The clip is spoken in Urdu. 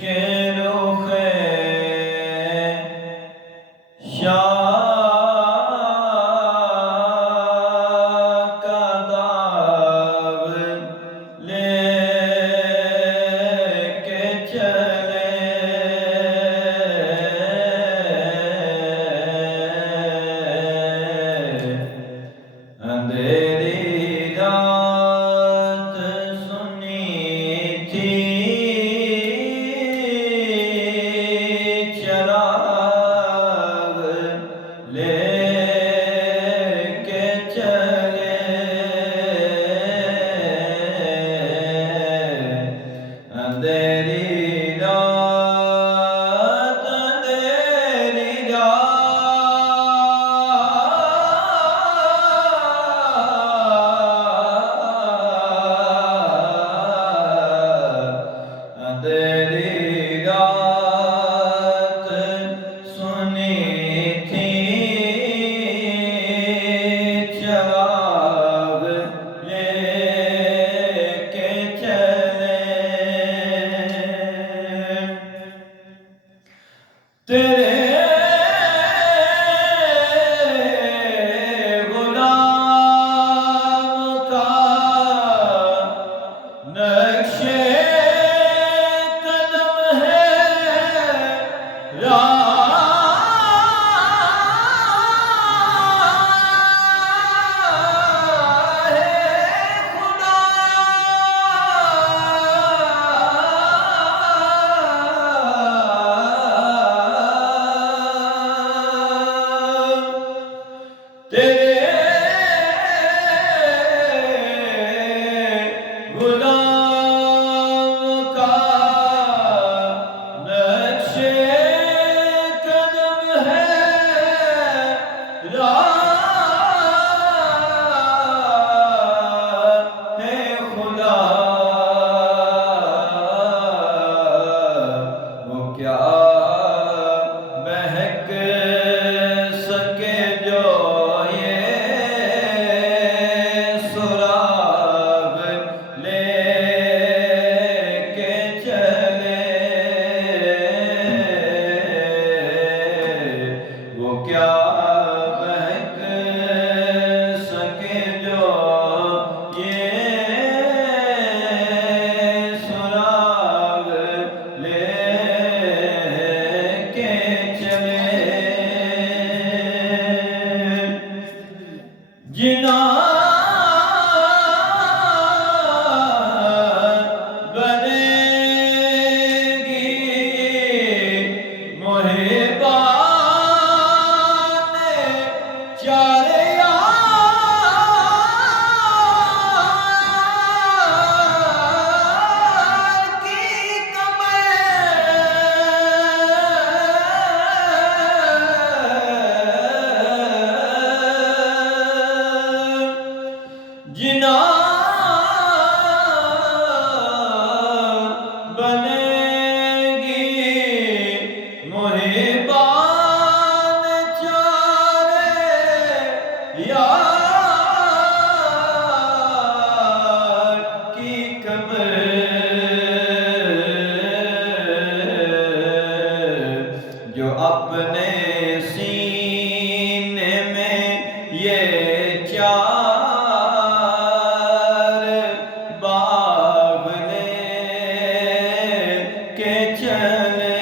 عشق رخ شاه کا داغ لے کے چلے اندھیری رات سنی تھی چراغ لے کے چلے اندھیری رات اندھیری رات سنی تھی چراغ لے کے چلے تیرے غلام کا نقشے غلام کا نقشے قدم ہے راہ ہے خدا وہ کیا مہک سکے جو کیا مہک سکے جو یہ سراغ لے کے چلے جناں بنے گی محبہ جناں بنے گی محبان چارے یار کی قبر جو اپنے سینے میں یہ چار باغ لے کے چلے